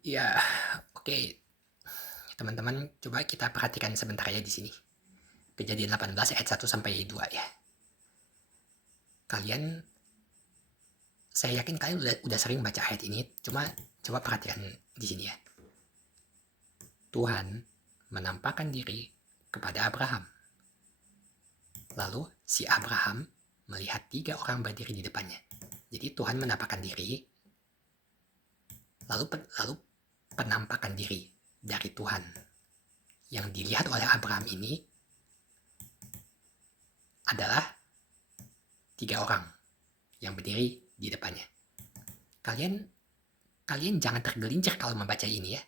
Ya, oke. Teman-teman, coba kita perhatikan sebentar ya di sini. Kejadian 18 ayat 1 sampai 2 ya. Saya yakin kalian udah sering baca ayat ini, cuma coba perhatikan di sini ya. Tuhan menampakkan diri kepada Abraham. Lalu si Abraham melihat 3 orang berdiri di depannya. Jadi Tuhan menampakkan diri, lalu penampakan diri dari Tuhan yang dilihat oleh Abraham ini adalah 3 orang yang berdiri di depannya. Kalian jangan tergelincir kalau membaca ini ya.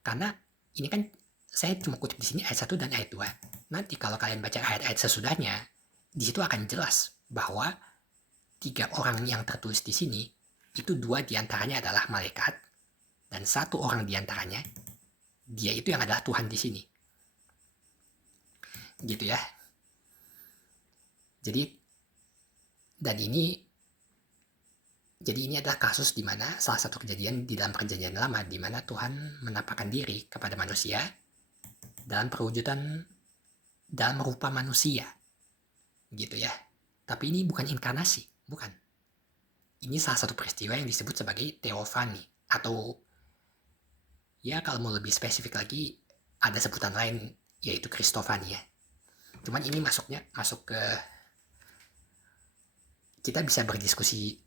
Karena ini kan saya cuma kutip di sini ayat 1 dan ayat 2. Nanti kalau kalian baca ayat-ayat sesudahnya, di situ akan jelas bahwa 3 orang yang tertulis di sini, itu 2 diantaranya adalah malaikat, dan 1 orang diantaranya, dia itu yang adalah Tuhan di sini. Gitu ya. Jadi ini adalah kasus di mana salah satu kejadian di dalam perjanjian lama di mana Tuhan menampakkan diri kepada manusia dalam rupa manusia. Gitu ya. Tapi ini bukan inkarnasi, bukan. Ini salah satu peristiwa yang disebut sebagai teofani, atau ya kalau mau lebih spesifik lagi ada sebutan lain yaitu kristofani ya. Cuman ini masuk ke, kita bisa berdiskusi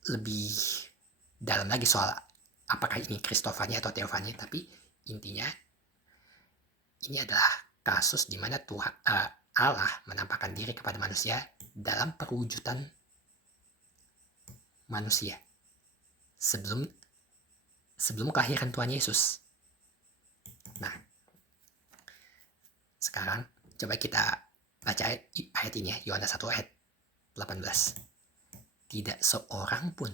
lebih dalam lagi soal apakah ini kristofani atau teofani, tapi intinya ini adalah kasus di mana Allah menampakkan diri kepada manusia dalam perwujudan manusia sebelum kelahiran Tuhan Yesus. Nah, sekarang coba kita baca ayat ini ya, Yohanes 1 ayat 18. Tidak seorang pun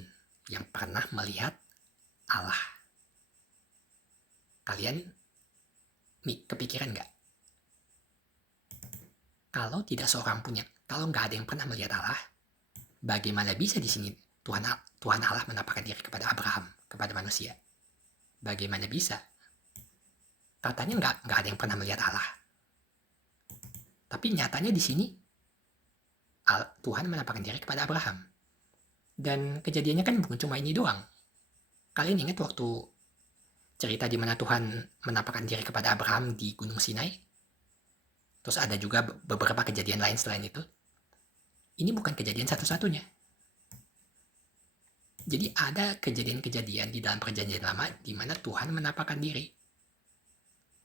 yang pernah melihat Allah. Kalian kepikiran nggak? Kalau tidak seorang pun kalau nggak ada yang pernah melihat Allah, bagaimana bisa di sini Tuhan Allah menampakkan diri kepada Abraham, kepada manusia? Bagaimana bisa? Katanya nggak ada yang pernah melihat Allah. Tapi nyatanya di sini Tuhan menampakkan diri kepada Abraham. Dan kejadiannya kan bukan cuma ini doang. Kalian ingat waktu cerita di mana Tuhan menampakkan diri kepada Abraham di Gunung Sinai? Terus ada juga beberapa kejadian lain selain itu. Ini bukan kejadian satu-satunya. Jadi ada kejadian-kejadian di dalam perjanjian lama di mana Tuhan menampakkan diri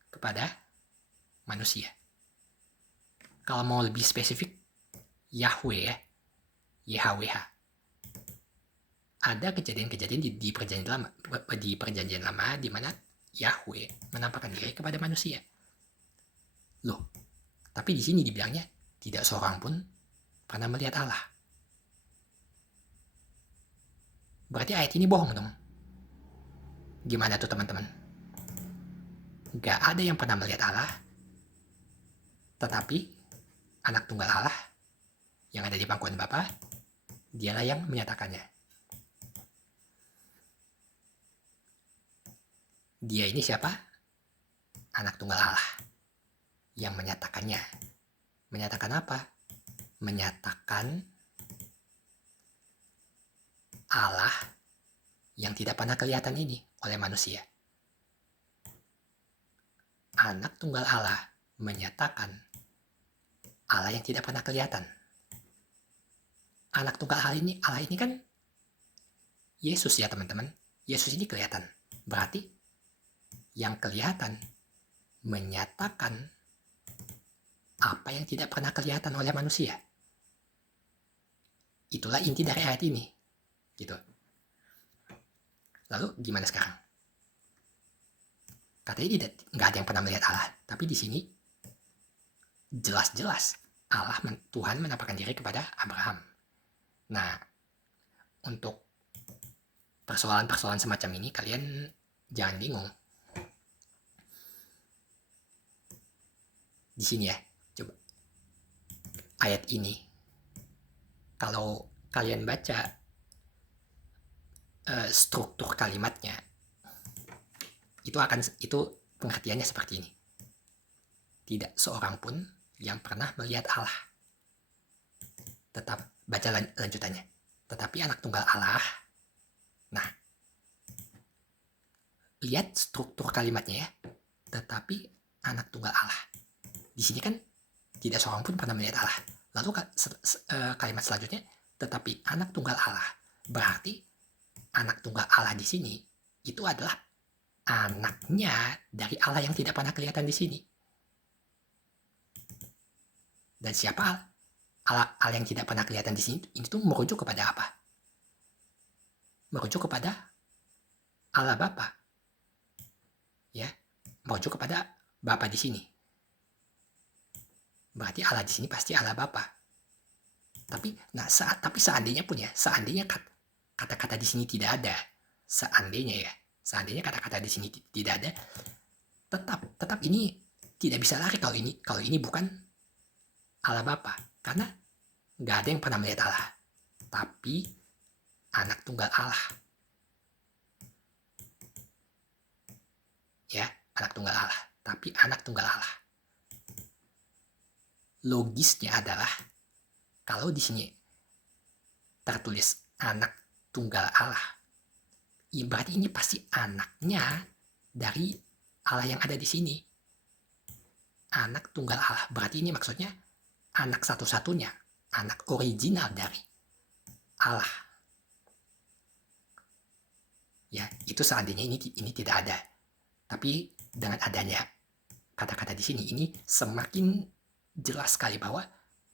kepada manusia. Kalau mau lebih spesifik, Yahweh ya, YHWH. Ada kejadian-kejadian di perjanjian lama di mana Yahweh menampakkan diri kepada manusia. Loh, tapi di sini dibilangnya tidak seorang pun pernah melihat Allah. Berarti ayat ini bohong dong. Gimana tuh teman-teman? Gak ada yang pernah melihat Allah, tetapi anak tunggal Allah yang ada di pangkuan Bapa, dialah yang menyatakannya. Dia ini siapa? Anak tunggal Allah yang menyatakannya. Menyatakan apa? Menyatakan Allah yang tidak pernah kelihatan ini oleh manusia. Anak tunggal Allah menyatakan Allah yang tidak pernah kelihatan. Anak tunggal Allah ini kan Yesus ya teman-teman. Yesus ini kelihatan. Berarti yang kelihatan menyatakan apa yang tidak pernah kelihatan oleh manusia. Itulah inti dari ayat ini. Gitu. Lalu gimana sekarang? Katanya nggak ada yang pernah melihat Allah, tapi di sini jelas-jelas Tuhan menampakkan diri kepada Abraham. Nah, untuk persoalan-persoalan semacam ini kalian jangan bingung. Di sini ya, coba ayat ini, kalau kalian baca struktur kalimatnya itu pengertiannya seperti ini. Tidak seorang pun yang pernah melihat Allah. Tetap baca lanjutannya. Tetapi anak tunggal Allah. Nah, lihat struktur kalimatnya ya. Tetapi anak tunggal Allah. Di sini kan tidak seorang pun pernah melihat Allah. Lalu kalimat selanjutnya, tetapi anak tunggal Allah. Berarti anak tunggal Allah di sini itu adalah anaknya dari Allah yang tidak pernah kelihatan di sini. Dan siapa Allah yang tidak pernah kelihatan di sini? Ini tuh merujuk kepada apa? Merujuk kepada Allah Bapa. Ya, merujuk kepada Bapa di sini. Berarti Allah di sini pasti Allah Bapa. Tapi seandainya pun ya, seandainya kata-kata di sini tidak ada, seandainya kata-kata di sini tidak ada, tetap ini tidak bisa lari kalau ini bukan Allah Bapa, karena nggak ada yang pernah melihat Allah, tapi anak tunggal Allah, ya, anak tunggal Allah, tapi anak tunggal Allah. Logisnya adalah kalau di sini tertulis anak tunggal Allah, berarti ini pasti anaknya dari Allah yang ada di sini. Anak tunggal Allah, berarti ini maksudnya anak satu-satunya, anak original dari Allah. Ya, itu seandainya ini tidak ada. Tapi dengan adanya kata-kata di sini, ini semakin jelas sekali bahwa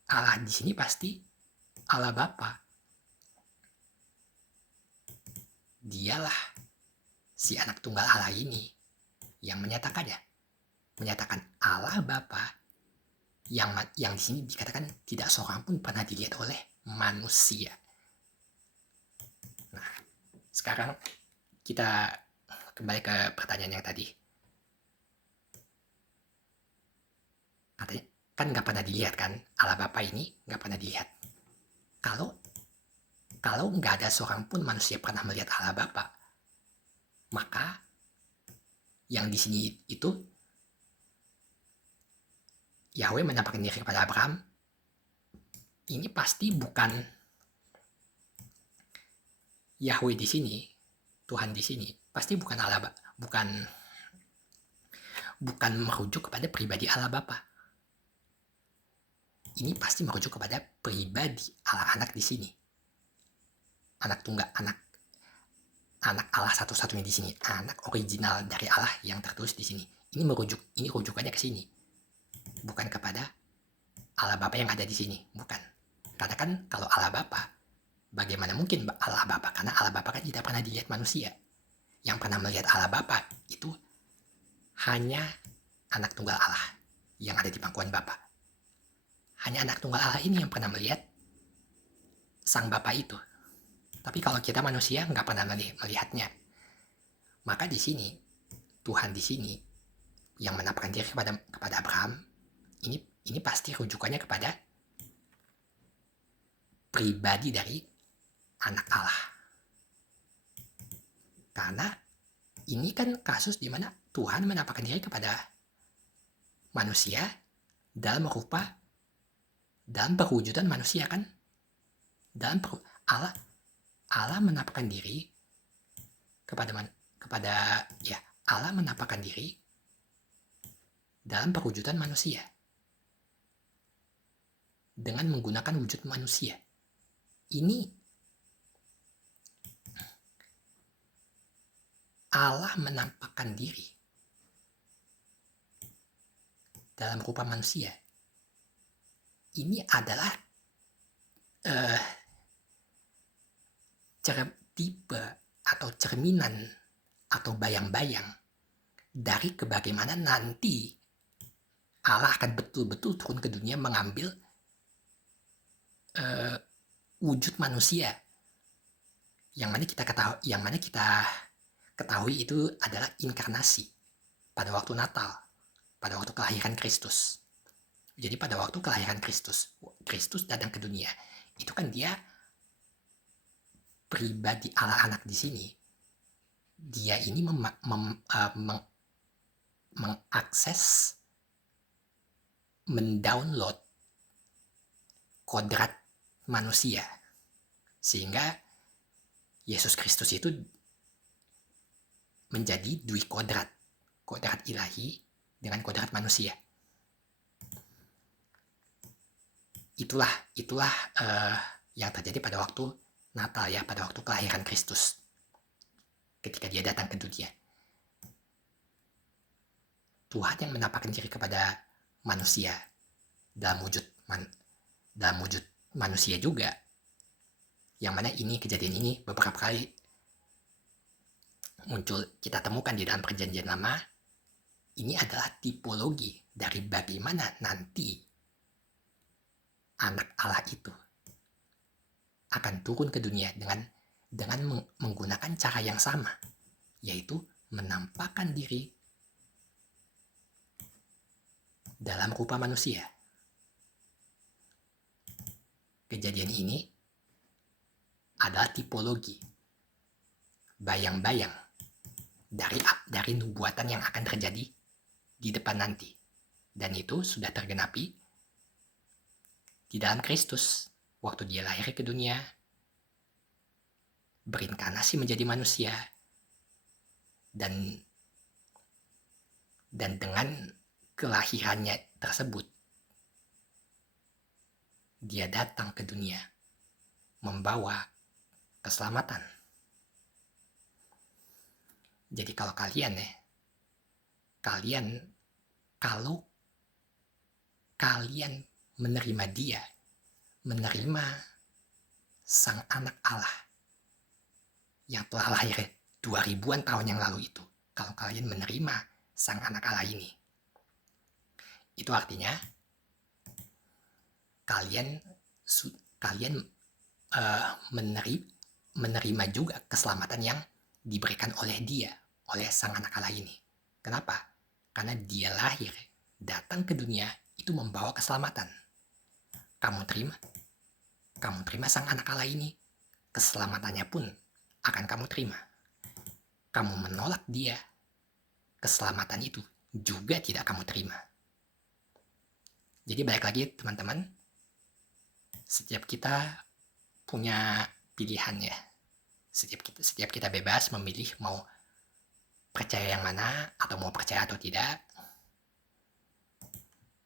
Allah di sini pasti Allah Bapa. Dialah si anak tunggal Allah ini yang menyatakannya. Menyatakan Allah Bapa yang di sini dikatakan tidak seorang pun pernah dilihat oleh manusia. Nah, sekarang kita kembali ke pertanyaan yang tadi. Katanya kan nggak pernah dilihat kan, Allah Bapa ini nggak pernah dilihat. Kalau nggak ada seorang pun manusia pernah melihat Allah Bapa, maka yang di sini itu Yahweh menampakkan diri kepada Abraham, ini pasti bukan Yahweh di sini, Tuhan di sini, pasti bukan Allah, bukan merujuk kepada pribadi Allah Bapa. Ini pasti merujuk kepada pribadi Allah anak di sini. Anak tunggal, anak Allah satu-satunya di sini, anak original dari Allah yang tertulis di sini. Ini rujukannya ke sini. Bukan kepada Allah Bapa yang ada di sini, bukan. Karena kan kalau Allah Bapa, bagaimana mungkin Allah Bapa? Karena Allah Bapa kan tidak pernah dilihat manusia. Yang pernah melihat Allah Bapa itu hanya anak tunggal Allah yang ada di pangkuan Bapa. Hanya anak tunggal Allah ini yang pernah melihat sang Bapa itu. Tapi kalau kita manusia nggak pernah melihatnya. Maka di sini Tuhan di sini yang menampakkan diri kepada Abraham, ini pasti rujukannya kepada pribadi dari anak Allah. Karena ini kan kasus di mana Tuhan menampakkan diri kepada manusia dalam perwujudan manusia kan. Allah menampakkan diri Allah menampakkan diri dalam perwujudan manusia dengan menggunakan wujud manusia. Ini Allah menampakkan diri dalam rupa manusia. Ini adalah tipe atau cerminan atau bayang-bayang dari bagaimana nanti Allah akan betul-betul turun ke dunia mengambil wujud manusia yang mana kita ketahui itu adalah inkarnasi pada waktu Natal, pada waktu kelahiran Kristus. Jadi pada waktu kelahiran Kristus datang ke dunia, itu kan dia pribadi Allah anak di sini, dia ini mengakses, mendownload kodrat manusia, sehingga Yesus Kristus itu menjadi dui kodrat ilahi dengan kodrat manusia. Itulah yang terjadi pada waktu Natal ya, pada waktu kelahiran Kristus, ketika dia datang ke dunia. Tuhan yang menampakkan diri kepada manusia dalam wujud manusia juga, yang mana kejadian ini beberapa kali muncul, kita temukan di dalam Perjanjian Lama. Ini adalah tipologi dari bagaimana nanti anak Allah itu akan turun ke dunia dengan menggunakan cara yang sama, yaitu menampakkan diri dalam rupa manusia. Kejadian ini adalah tipologi, bayang-bayang dari nubuatan yang akan terjadi di depan nanti. Dan itu sudah tergenapi di dalam Kristus, waktu dia lahir ke dunia, berinkarnasi menjadi manusia, dan dengan kelahirannya tersebut, dia datang ke dunia membawa keselamatan. Jadi kalau kalian menerima dia, menerima sang anak Allah yang telah lahir 2000-an tahun yang lalu itu, kalau kalian menerima sang anak Allah ini, itu artinya kalian menerima juga keselamatan yang diberikan oleh dia, oleh sang anak Allah ini. Kenapa? Karena dia lahir, datang ke dunia itu membawa keselamatan. Kamu terima sang anak Allah ini, keselamatannya pun akan kamu terima. Kamu menolak dia, keselamatan itu juga tidak kamu terima. Jadi balik lagi teman-teman, setiap kita punya pilihan ya. Setiap kita bebas memilih mau percaya yang mana, atau mau percaya atau tidak.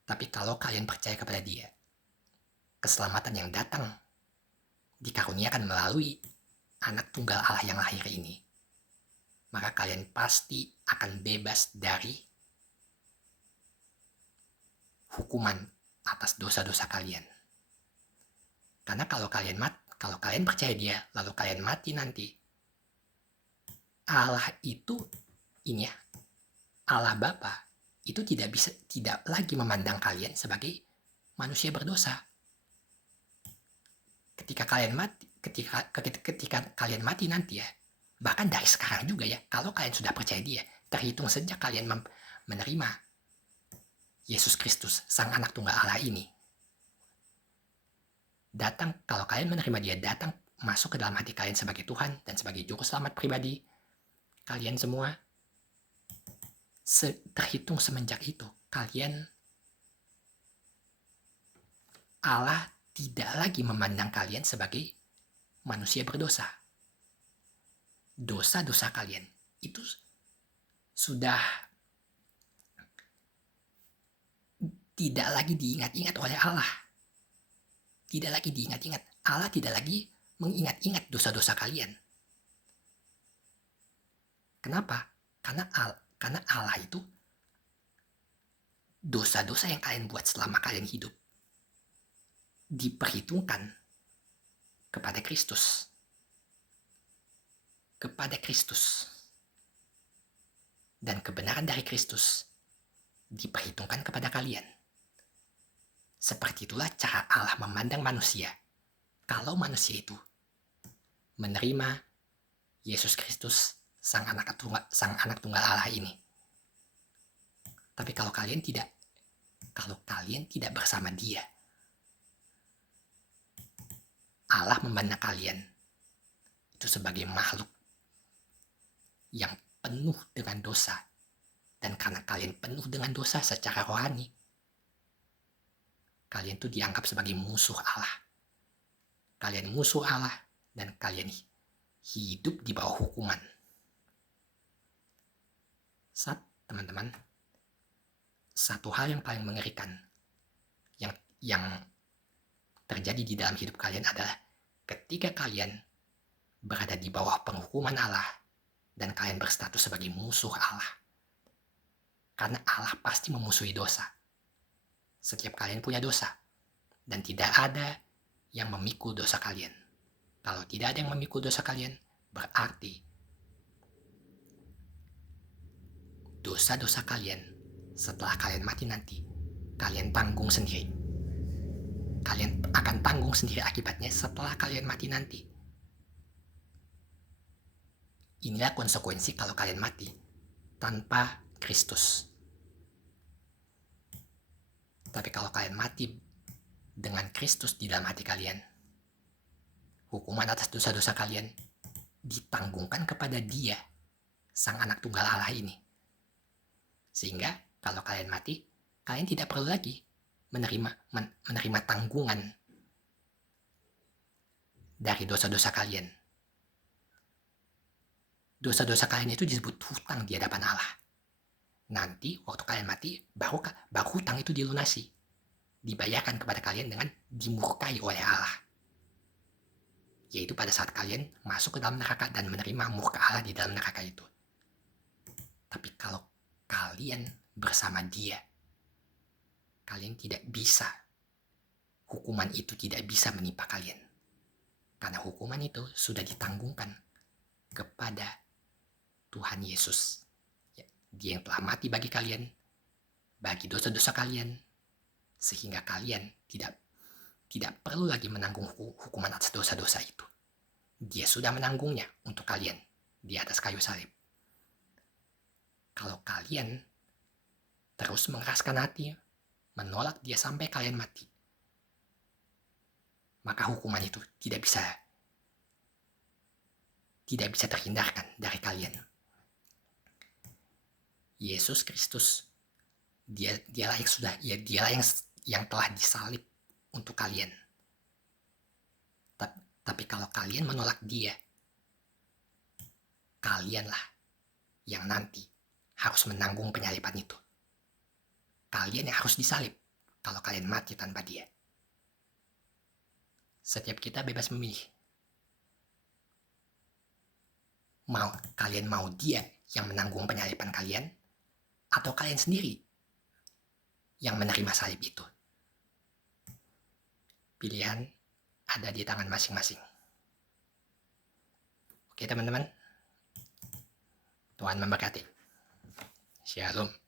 Tapi kalau kalian percaya kepada dia, keselamatan yang datang dikaruniakan melalui anak tunggal Allah yang lahir ini, maka kalian pasti akan bebas dari hukuman atas dosa-dosa kalian. Karena kalau kalian percaya dia, lalu kalian mati nanti, Allah itu Allah Bapa itu tidak lagi memandang kalian sebagai manusia berdosa. Ketika kalian mati nanti ya, bahkan dari sekarang juga ya, kalau kalian sudah percaya dia, terhitung sejak kalian menerima Yesus Kristus, sang anak tunggal Allah ini, kalau kalian menerima dia, datang masuk ke dalam hati kalian sebagai Tuhan dan sebagai juru selamat pribadi kalian semua, terhitung semenjak itu, Allah tidak lagi memandang kalian sebagai manusia berdosa. Dosa-dosa kalian itu sudah tidak lagi diingat-ingat oleh Allah. Tidak lagi diingat-ingat. Allah tidak lagi mengingat-ingat dosa-dosa kalian. Kenapa? Karena Allah itu, dosa-dosa yang kalian buat selama kalian hidup diperhitungkan kepada Kristus. Dan kebenaran dari Kristus diperhitungkan kepada kalian. Seperti itulah cara Allah memandang manusia. Kalau manusia itu menerima Yesus Kristus, sang anak tunggal Allah ini. Tapi kalau kalian tidak bersama dia, Allah memandang kalian itu sebagai makhluk yang penuh dengan dosa. Dan karena kalian penuh dengan dosa secara rohani, kalian itu dianggap sebagai musuh Allah. Kalian musuh Allah dan kalian hidup di bawah hukuman. Teman-teman, satu hal yang paling mengerikan yang terjadi di dalam hidup kalian adalah ketika kalian berada di bawah penghukuman Allah dan kalian berstatus sebagai musuh Allah. Karena Allah pasti memusuhi dosa. Setiap kalian punya dosa dan tidak ada yang memikul dosa kalian. Kalau tidak ada yang memikul dosa kalian, berarti dosa-dosa kalian setelah kalian mati nanti, kalian tanggung sendiri. Kalian akan tanggung sendiri akibatnya setelah kalian mati nanti. Inilah konsekuensi kalau kalian mati tanpa Kristus. Tapi kalau kalian mati dengan Kristus di dalam hati kalian, hukuman atas dosa-dosa kalian ditanggungkan kepada Dia, Sang Anak Tunggal Allah ini. Sehingga kalau kalian mati, kalian tidak perlu lagi menerima tanggungan dari dosa-dosa kalian. Dosa-dosa kalian itu disebut hutang di hadapan Allah. Nanti waktu kalian mati, baru hutang itu dilunasi. Dibayarkan kepada kalian dengan dimurkai oleh Allah. Yaitu pada saat kalian masuk ke dalam neraka dan menerima murka Allah di dalam neraka itu. Tapi kalau kalian bersama Dia, kalian tidak bisa, hukuman itu tidak bisa menimpa kalian. Karena hukuman itu sudah ditanggungkan kepada Tuhan Yesus. Dia yang telah mati bagi kalian, bagi dosa-dosa kalian, sehingga kalian tidak perlu lagi menanggung hukuman atas dosa-dosa itu. Dia sudah menanggungnya untuk kalian di atas kayu salib. Kalau kalian terus mengeraskan hati, menolak Dia sampai kalian mati, maka hukuman itu tidak bisa terhindarkan dari kalian. Yesus Kristus, dialah yang telah disalib untuk kalian. Tapi kalau kalian menolak Dia, kalianlah yang nanti harus menanggung penyaliban itu. Kalian yang harus disalib kalau kalian mati tanpa Dia. Setiap kita bebas memilih. Kalian mau Dia yang menanggung penyaliban kalian, atau kalian sendiri yang menerima salib itu. Pilihan ada di tangan masing-masing. Oke teman-teman, Tuhan memberkati. Shalom.